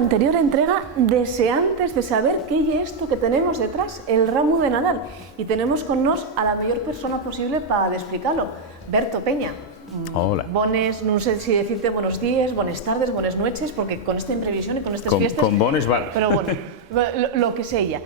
anterior entrega deseantes de saber qué es esto que tenemos detrás, el ramo de Nadal. Y tenemos con nos a la mayor persona posible para explicarlo, Berto Peña. Hola. Bones, no sé si decirte buenos días, buenas tardes, buenas noches, porque con esta imprevisión y con estas fiestas... Con bones vale. Pero bueno, lo que sea ella.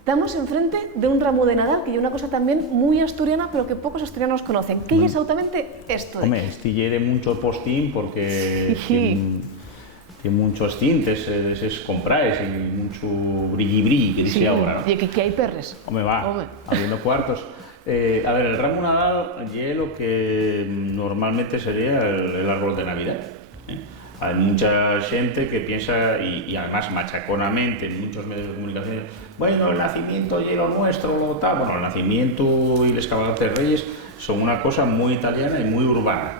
Estamos enfrente de un ramo de Nadal, que es una cosa también muy asturiana, pero que pocos asturianos conocen. ¿Qué es exactamente esto? Hombre, de mucho postín porque tiene muchos tintes, es compráis y mucho brilli-brilli, que dice ahora, ¿no? Y que hay perres. Hombre, habiendo cuartos. A ver, el ramo Nadal es lo que normalmente sería el árbol de Navidad. Hay mucha gente que piensa, y además machaconamente en muchos medios de comunicación, bueno, el nacimiento y lo nuestro, lo tal. Bueno, el nacimiento y las cabalgatas de Reyes son una cosa muy italiana y muy urbana.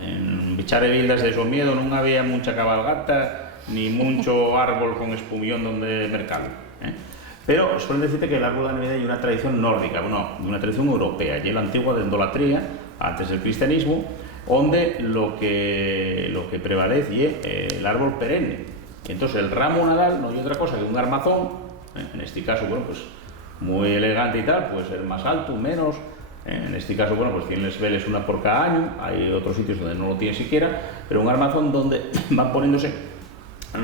En Bichare Vildas de Somiedo no había mucha cabalgata ni mucho árbol con espumión donde mercado. Pero suelen decirte que el árbol de Navidad hay una tradición nórdica, bueno, una tradición europea, y la antigua de idolatría, antes del cristianismo, donde lo que prevalece es el árbol perenne. Entonces el ramo Nadal no hay otra cosa que un armazón, en este caso, bueno, pues muy elegante y tal, puede ser más alto, menos. En este caso, bueno, pues tienen las veles una por cada año, hay otros sitios donde no lo tienen siquiera, pero un armazón donde van poniéndose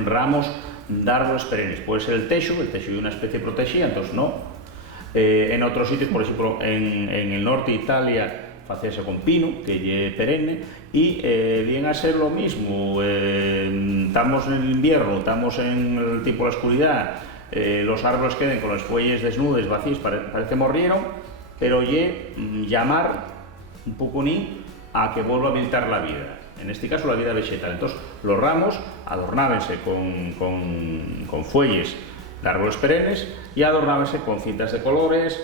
ramos de árboles perennes. Puede ser el techo es una especie protegida, entonces no. En otros sitios, por ejemplo, en el norte de Italia, hacíase con pino, que es perenne, y viene a ser lo mismo. Estamos en el invierno, estamos en el tipo de la oscuridad, los árboles quedan con las fuelles desnudas, vacías, parece que morrieron, pero llamar un poco a que vuelva a habitar la vida. En este caso la vida vegetal. Entonces los ramos adornábanse con fuelles de árboles perennes y adornábanse con cintas de colores,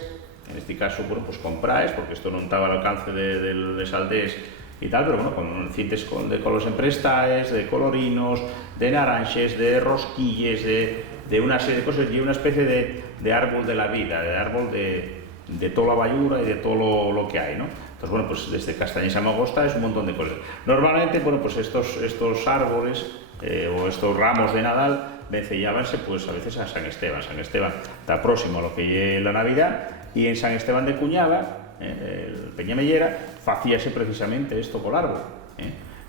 en este caso, bueno, pues con praes, porque esto no estaba al alcance de las aldeas y tal, pero bueno, con cintas de colores en prestaes, de colorinos, de naranjes, de rosquilles, de una serie de cosas, y una especie de árbol de la vida, de árbol de toda la bayura y de todo lo que hay, ¿no? Entonces, bueno, pues desde Castañes a Magosta es un montón de cosas. Normalmente, bueno, pues estos árboles o estos ramos de Nadal vencellabanse, pues a veces a San Esteban. San Esteban está próximo a lo que es la Navidad, y en San Esteban de Cuñada, el Peñamellera, facíase precisamente esto con el árbol.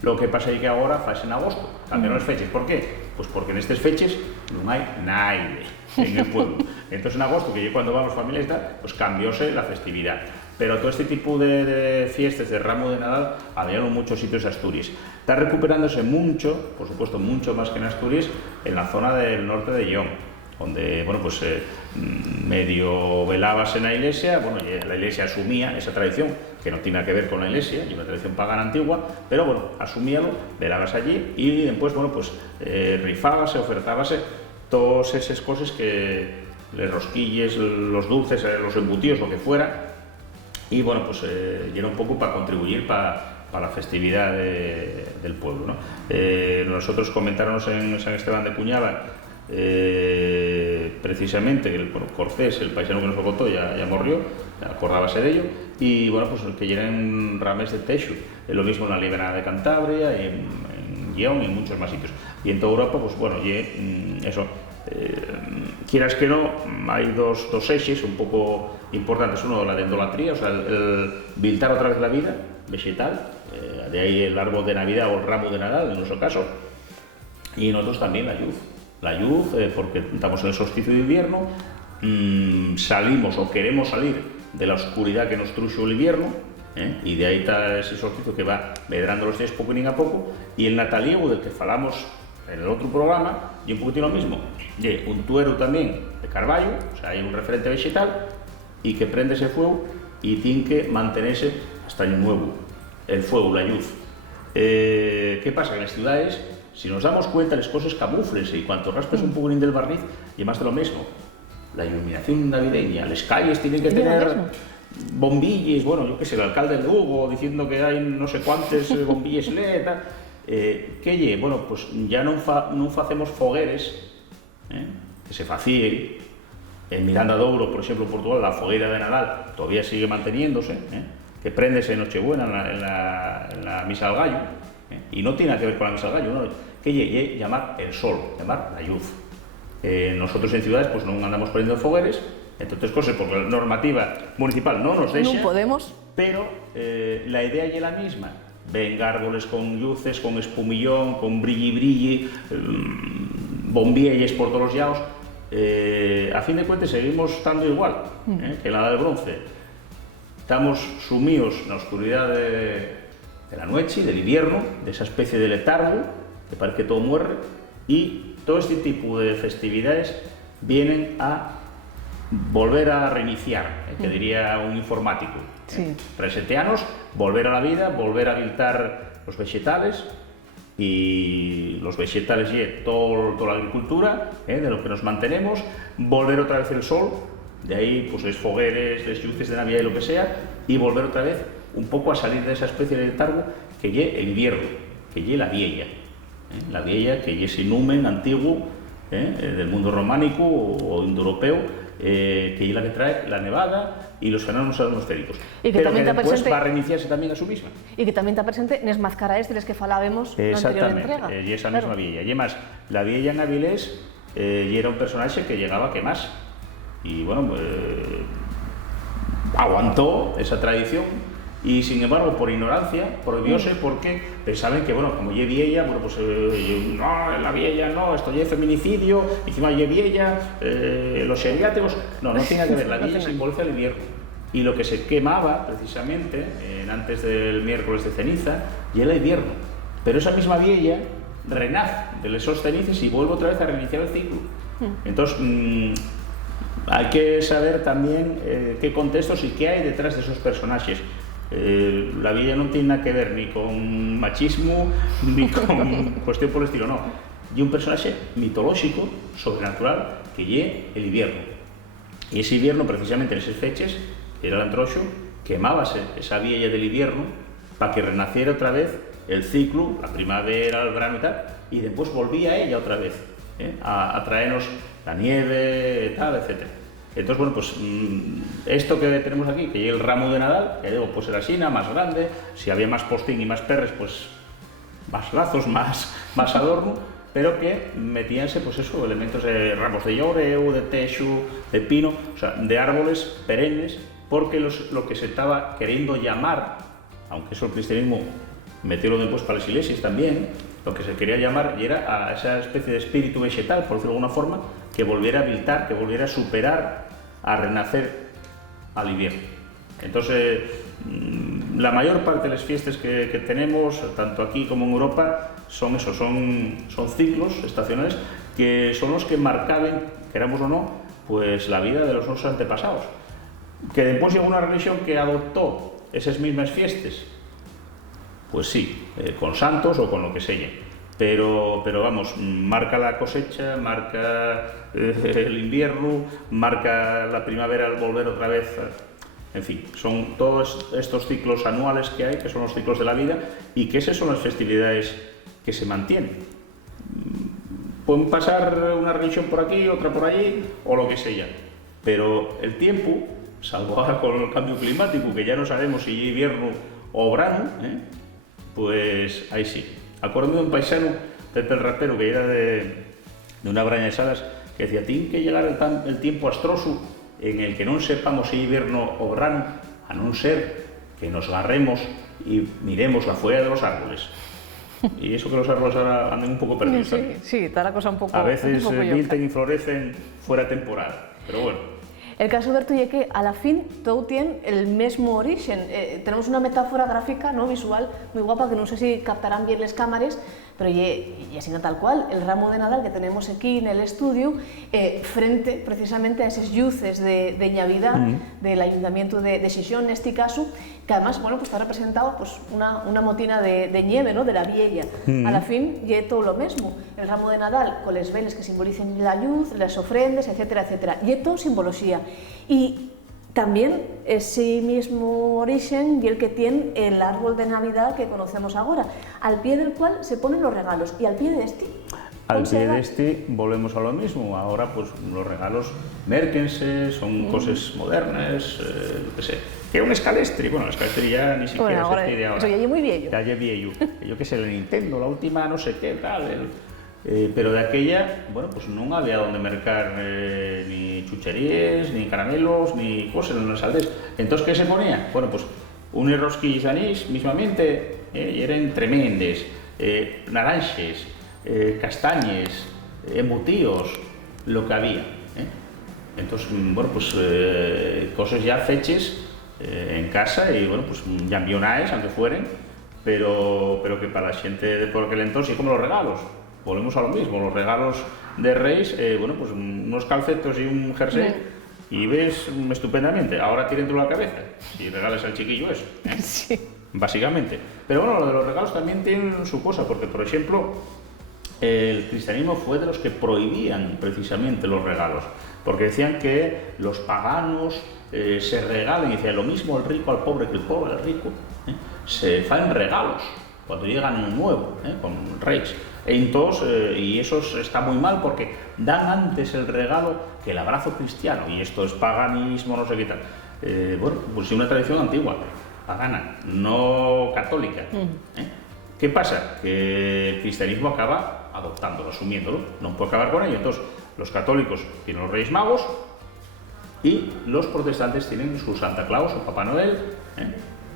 Lo que pasa es que ahora faz en agosto, cambiaron las fechas. ¿Por qué? Pues porque en estas fechas no hay nadie en el pueblo. Entonces en agosto, que yo cuando vamos familias y tal, pues cambióse la festividad. Pero todo este tipo de fiestas de ramo de Nadal había en muchos sitios de Asturias. Está recuperándose mucho, por supuesto mucho más que en Asturias, en la zona del norte de Lleón, donde, bueno, pues medio velábase en la iglesia. Bueno, la iglesia asumía esa tradición, que no tiene nada que ver con la iglesia, y una tradición pagana antigua, pero bueno, asumíalo, velábase allí, y después, bueno, pues rifábase, ofertábase todas esas cosas que, les rosquilles, los dulces, los embutidos, lo que fuera, y bueno, pues era un poco para contribuir para la festividad del pueblo, ¿no? Nosotros comentábamos en San Esteban de Cuñada, precisamente que Cortés, el paisano que nos lo contó, ya murió, acordábase de ello, y bueno, pues que llenan rames de techo, es lo mismo en la Libera de Cantabria, en Lleón y en muchos más sitios, y en toda Europa, pues bueno, eso. Quieras que no, hay dos ejes un poco importantes. Uno, la de idolatría, o sea, el biltar otra vez la vida vegetal, de ahí el árbol de Navidad o el ramo de Nadal en nuestro caso, y nosotros también la luz, porque estamos en el solsticio de invierno, salimos o queremos salir de la oscuridad que nos truxo el invierno, y de ahí está ese solsticio que va medrando los días poco a poco, y el nataliego del que falamos en el otro programa, y un poquito lo mismo, y un tuero también de carballo, o sea, hay un referente vegetal, y que prende ese fuego y tiene que mantenerse hasta año nuevo, el fuego, la luz. ¿Qué pasa? Que en las ciudades, si nos damos cuenta, las cosas camuflense, y cuanto raspes un poco del barniz, y más de lo mismo. La iluminación navideña, las calles tienen que tener bombillas, bueno, yo qué sé, el alcalde de Hugo diciendo que hay no sé cuántas bombillas LED, tal. Que bueno, pues ya non facemos fogueres, que se facían en Miranda de Ouro, por exemplo, en Portugal, la fogueira de Nadal todavía sigue manteniéndose, que préndese en Nochebuena en la misa del gallo, y no tiene nada que ver con la misa del gallo, ¿no? que lle llamar el sol, llamar la luz. Nosotros en ciudades pues non andamos poniendo fogueres, entre outras cosas, porque la normativa municipal non nos deixa, non podemos, pero la idea é la misma. Ven árboles con luces, con espumillón, con brilli, bombillas por todos los lados. A fin de cuentas seguimos estando igual que en la edad del bronce. Estamos sumidos en la oscuridad de la noche, del invierno, de esa especie de letargo, que parece que todo muere, y todo este tipo de festividades vienen a volver a reiniciar, que diría un informático. Sí. Reseteanos, volver a la vida, volver a habilitar los vegetales, y los vegetales y toda la agricultura, de lo que nos mantenemos, volver otra vez el sol, de ahí pues les fogueres, les luces de Navidad y lo que sea, y volver otra vez un poco a salir de esa especie de letargo que lle el invierno, que lle la vieja, que lle ese numen antiguo del mundo románico o indoeuropeo, que lle la que trae la nevada y los fenómenos atmosféricos, pero que después va a reiniciarse también a su misma. Y que tamén está presente nes mascaraes de les que falábamos na anterior entrega. Exactamente, y esa misma vieja. Y además, la vieja en Avilés era un personaje que llegaba a quemarse. Y bueno, aguantó esa tradición y sin embargo por ignorancia prohibióse porque pensaban que bueno, como lle vieja, bueno pues no, la vieja no, esto lle feminicidio, encima lle vieja, los geriátricos, no tiene que ver, la vieja simboliza el invierno y lo que se quemaba precisamente antes del miércoles de ceniza lle el invierno, pero esa misma vieja renace de esos cenizas y vuelve otra vez a reiniciar el ciclo. Entonces hay que saber también qué contextos y qué hay detrás de esos personajes. La vieja no tiene nada que ver ni con machismo ni con cuestión por el estilo, no. Y un personaje mitológico, sobrenatural, que lle el invierno. Y ese invierno, precisamente en esas fechas, era el antroxo, quemábase esa vieja del invierno para que renaciera otra vez el ciclo, la primavera, el verano y tal, y después volvía ella otra vez a traernos la nieve, tal, etcétera. Entonces, bueno, pues esto que tenemos aquí, que llega el ramo de Nadal, que digo, pues era asina, más grande, si había más postín y más perres, pues más lazos, más adorno, pero que metíanse, pues eso, elementos de ramos de lloreu, de texo, de pino, o sea, de árboles perennes, porque lo que se estaba queriendo llamar, aunque eso el cristianismo metió después para las iglesias también, lo que se quería llamar y era a esa especie de espíritu vegetal, por decirlo de alguna forma, que volviera a habitar, que volviera a superar, a renacer al invierno. Entonces, la mayor parte de las fiestas que tenemos, tanto aquí como en Europa, son eso, son ciclos estacionales que son los que marcaban, queramos o no, pues la vida de los nuestros antepasados. Que después llegó una religión que adoptó esas mismas fiestas, pues sí, con santos o con lo que sea. Pero vamos, marca la cosecha, marca el invierno, marca la primavera al volver otra vez. En fin, son todos estos ciclos anuales que hay, que son los ciclos de la vida, y que esas son las festividades que se mantienen. Pueden pasar una religión por aquí, otra por allí, o lo que sea, pero el tiempo, salvo ahora con el cambio climático, que ya no sabemos si es invierno o verano, pues ahí sí. Acuérdame de un paisano, Pepe el Rapero, que era de una braña de Salas, que decía, tiene que llegar el tiempo astroso en el que non sepamos si invierno o verano, a non ser que nos agarremos y miremos la fuera de los árboles. Y eso que los árboles ahora andan un poco perdidos. Sí, está la cosa un poco. A veces pinten y florecen fuera de temporada, pero bueno. El caso, Berto, é que a la fin todo tiene el mismo origen. Tenemos una metáfora gráfica, ¿no? Visual muy guapa, que no sé si captarán bien las cámaras, pero y así no tal cual, el ramo de Nadal que tenemos aquí en el estudio, frente precisamente a esas luces de Navidad del Ayuntamiento de Xixón, en este caso, que además, bueno, pues está representado pues, una motina de nieve, ¿no? De la vieja. A la fin, y todo lo mismo. El ramo de Nadal con las velas que simbolicen la luz, las ofrendas, etcétera, etcétera. Y todo simbología. Y también ese mismo origen y el que tiene el árbol de Navidad que conocemos ahora, al pie del cual se ponen los regalos. Y al pie de este... Al pie de este volvemos a lo mismo. Ahora pues los regalos mérquense, son cosas modernas, yo qué sé. que un escalestri, bueno, el escalestri ya ni siquiera bueno, se pide ahora. Eso ya es muy viejo. Ya es viejo. Yo qué sé, el Nintendo, la última no sé qué, tal. Pero de aquella, bueno, pues no había donde mercar ni chucherías, ni caramelos, ni cosas en los aldeas. Entonces, ¿qué se ponía? Bueno, pues unos rosquillas de anís, mismamente, y eran tremendes, naranjes, castañes, embutidos, lo que había. Entonces, bueno, pues cosas ya feches en casa y, bueno, pues ya envionaes, aunque fueren, pero que para la gente de por aquel entonces, y como los regalos, volvemos a lo mismo, los regalos de Reis, bueno, pues unos calcetos y un jersey, y ves estupendamente. Ahora tienen todo la cabeza, si regalas al chiquillo eso, Sí. básicamente. Pero bueno, lo de los regalos también tienen su cosa, porque, por ejemplo, el cristianismo fue de los que prohibían precisamente los regalos, porque decían que los paganos se regalan, y decían lo mismo el rico al pobre que el pobre al rico, se fan regalos cuando llegan año nuevo, con reyes. Entonces, y eso está muy mal porque dan antes el regalo que el abrazo cristiano, y esto es paganismo, no sé qué tal. Bueno, pues es una tradición antigua, pagana, no católica. ¿Qué pasa? Que el cristianismo acaba adoptándolo, asumiéndolo, no puede acabar con ello. Entonces, los católicos tienen los Reyes Magos y los protestantes tienen su Santa Claus o Papá Noel,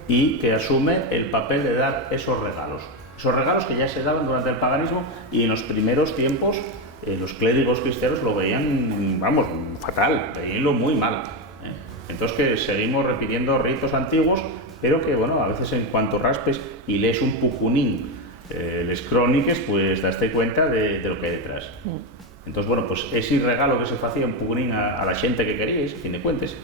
y que asume el papel de dar esos regalos. Esos regalos que ya se daban durante el paganismo, y en los primeros tiempos los clérigos cristianos lo veían, vamos, fatal, veíanlo muy mal. Entonces, que seguimos repitiendo ritos antiguos, pero que, bueno, a veces en cuanto raspes y lees un pucunín les cróniques, pues daste cuenta de lo que hay detrás. Entonces, bueno, pues ese regalo que se hacía un pucunín a la gente que queríais, a fin de cuentas,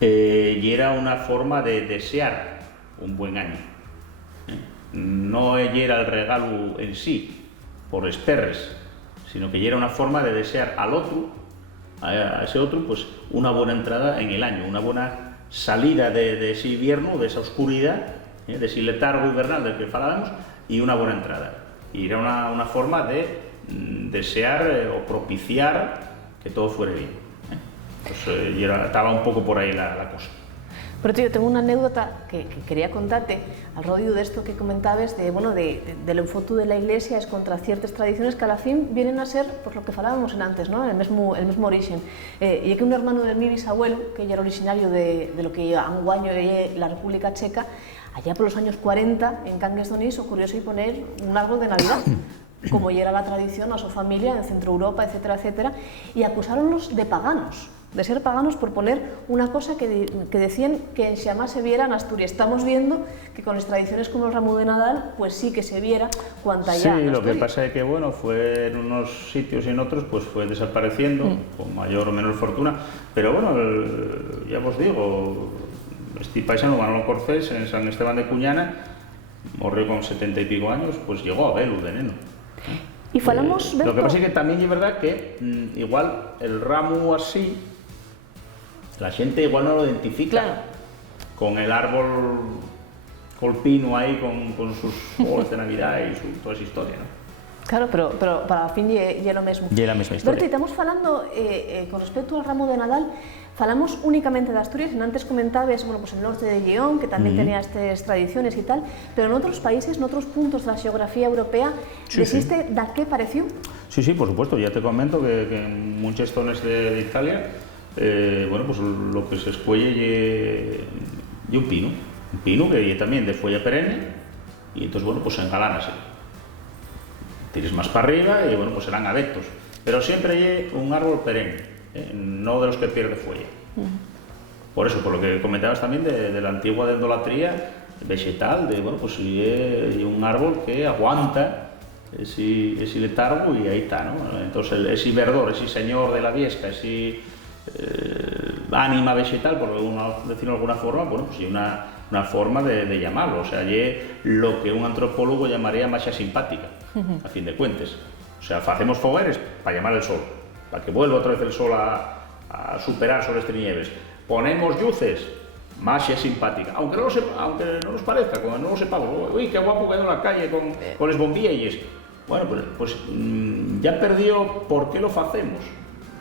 y era una forma de desear un buen año. No era el regalo en sí, por esperres, sino que era una forma de desear al otro, a ese otro, pues una buena entrada en el año, una buena salida de ese invierno, de esa oscuridad, de ese letargo invernal del que hablábamos, y una buena entrada. Y era una forma de desear o propiciar que todo fuera bien. Pues estaba un poco por ahí la cosa. Pero tío, tengo una anécdota que quería contarte al rollo de esto que comentabas, de, bueno, del enfoque de la Iglesia es contra ciertas tradiciones que a la fin vienen a ser, pues lo que falábamos antes, ¿no? el mismo origen. Y que un hermano de mi bisabuelo, que ya era originario de lo que anguaño es la República Checa, allá por los años 40, en Cangues d'Onís, ocurrióse poner un árbol de Navidad, como ya era la tradición a su familia en Centro Europa, etcétera, etcétera, y acusáronlos de paganos, de ser paganos por poner una cosa que decían que jamás se viera en Asturias. Estamos viendo que con las tradiciones como el ramo de Nadal, pues sí que se viera cuanta ya. Sí, lo que pasa es que, bueno, fue en unos sitios y en otros, pues fue desapareciendo, con mayor o menor fortuna, pero bueno, ya os digo, este paisano Manolo Corcés, en San Esteban de Cuñana, murió con 70 y pico años, pues llegó a verlo de neno. Y falamos lo que pasa es que también es verdad que igual el ramo así, la gente igual no lo identifica, claro, con el árbol colpino ahí, con sus bolas de Navidad y toda esa historia, ¿no? Claro, pero para fin é lo mesmo. É a mesma historia. Berti, estamos falando con respecto al ramo de Nadal, falamos únicamente de Asturias, antes comentabas, bueno, pues el norte de León, que también tenía estas tradiciones y tal, pero en otros países, en otros puntos de la geografía europea, ¿existe da qué pareció? Sí, sí, por supuesto, ya te comento que en muchas zonas de Italia, bueno, pues lo que se escuelle y un pino que también de folla perenne, y entonces, bueno, pues engalánase. Tires más para arriba y, bueno, pues serán abetos. Pero siempre hay un árbol perenne, no de los que pierde folla. Por eso, por lo que comentabas también de la antigua endolatría vegetal, de, bueno, pues hay un árbol que aguanta ese letargo y ahí está, ¿no? Entonces, ese verdor, ese señor de la viesca, ese ánima vegetal, por decirlo de alguna forma, bueno, pues hay una forma de llamarlo, o sea, hay lo que un antropólogo llamaría masa simpática, a fin de cuentas. O sea, hacemos fogueres para llamar el sol, para que vuelva otra vez el sol a superar sobre este nieves. Ponemos luces, masa simpática, aunque no nos parezca, cuando no lo sepamos, uy, qué guapo quedó en la calle con las bombillas. Bueno, pues ya perdió por qué lo hacemos.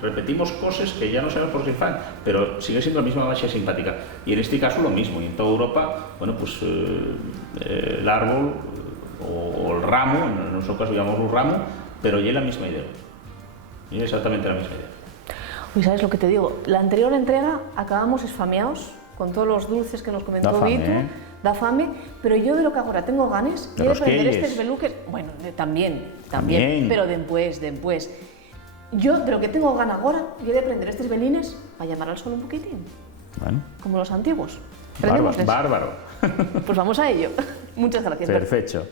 repetimos cosas que ya no sabemos por qué se fan, pero sigue siendo la misma base simpática. Y en este caso lo mismo, y en toda Europa, bueno, pues el árbol o el ramo, en nuestro caso llamamos un ramo, pero ya es la misma idea. Y es exactamente la misma idea. Uy, ¿sabes lo que te digo? La anterior entrega acabamos esfameados con todos los dulces que nos comentó Vitu. Da fame, pero yo de lo que ahora tengo ganas de aprender estos beluques, bueno, también, pero después. Yo de lo que tengo ganas ahora, yo de aprender estos belines para llamar al sol un poquitín. Bueno. Como los antiguos. Bárbaro. Pues vamos a ello. Muchas gracias. Perfecto.